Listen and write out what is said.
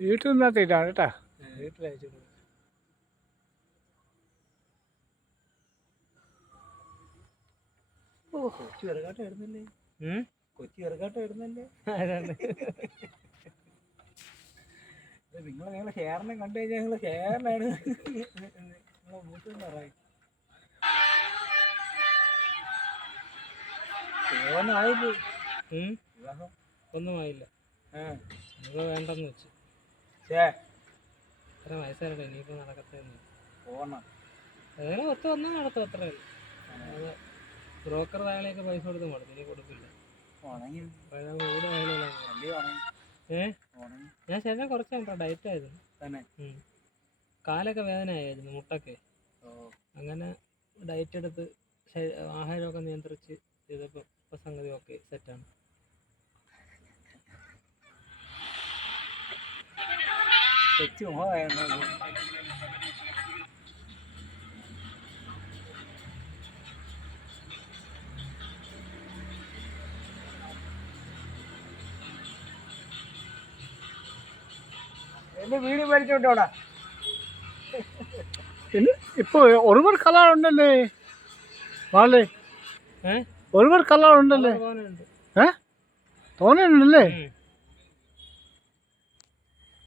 വീട്ടിൽ നിന്നാത്തിട്ടാണ് കേട്ടാ. വീട്ടിലയച്ചു കൊച്ചു ഇറകാട്ടായിരുന്നല്ലേ. കൊച്ചി ഇറകാട്ടായിരുന്നല്ലേ. നിങ്ങളെ ഷെയറിനെ കണ്ടു കഴിഞ്ഞാൽ നിങ്ങളെ ഷെയറിനാണ് നിങ്ങളെ മൂത്തെന്ന് പറയും. ഒന്നും ആയില്ല. വേണ്ടെന്ന് വെച്ചു. ഇത്ര വയസ്സായിട്ട് ഇനിയിപ്പോ നടക്കത്തേന്ന് ഏതെങ്കിലും ഒത്തു വന്നാൽ നടത്തും. അത്രേ ഉള്ളൂ. ബ്രോക്കർ താഴെയൊക്കെ പൈസ കൊടുത്ത് മുടക്കും. ഇനി കൊടുക്കില്ല. ഞാൻ ശരീരം കുറച്ചാ ഡയറ്റ് ആയിരുന്നു തന്നെ. കാലൊക്കെ വേദനയായിരുന്നു, മുട്ടൊക്കെ. അങ്ങനെ ഡയറ്റ് എടുത്ത് ആഹാരമൊക്കെ നിയന്ത്രിച്ച് ചെയ്തപ്പോൾ ഇപ്പൊ സംഗതി ഒക്കെ സെറ്റാണ്. എന്റെ വീട് മേടിച്ചോട്ടോടാ. ഇപ്പൊ ഒരുപാട് കളർ ഉണ്ടല്ലേ വാളേ. ഒരുപാട് കളർ ഉണ്ടല്ലേ. തോന്നുന്നുണ്ടല്ലേ.